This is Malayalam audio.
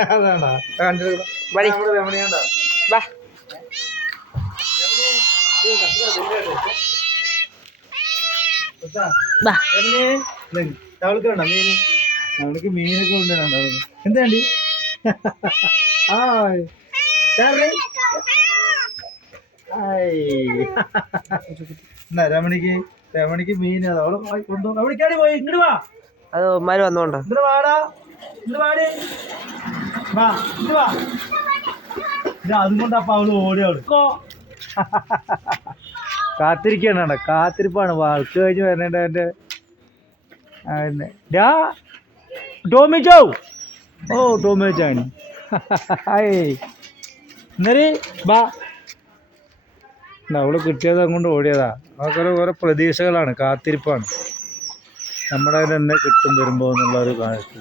അതാണോ കാണിച്ചു വാ അവൾക്കുണ്ടോ മീന് അവൾക്ക് മീനൊക്കെ കൊണ്ടുവരണ്ടോ എന്താണ്ടി ആ രമണിക്ക് മീൻ അവള് കൊണ്ടുപോകും എവിടേക്കാണ് പോയി ഇങ്ങോട്ട് വാ അത് ഉമ്മാര് വന്നോണ്ടോ ഇങ്ങോട്ട് വാടാ ഇങ്ങോട്ട് വാടി വാ ഇങ്ങോട്ട് വാ അതുകൊണ്ട് അപ്പൊ അവള് ഓടിയോളൂ കാത്തിരിക്കണ കാത്തിരിപ്പാണ് വാൾക്ക് കഴിഞ്ഞ് വരേണ്ട അവൻ്റെ ടോമിച്ചോ ഓ ടോമിച്ചാണ് എന്നേര് ബാ അവള് കിട്ടിയത് അങ്ങോട്ട് ഓടിയതാ അതൊക്കെ ഓരോ പ്രതീക്ഷകളാണ് കാത്തിരിപ്പാണ് നമ്മുടെ തന്നെ കിട്ടും വരുമ്പോൾ എന്നുള്ളൊരു കാലത്ത്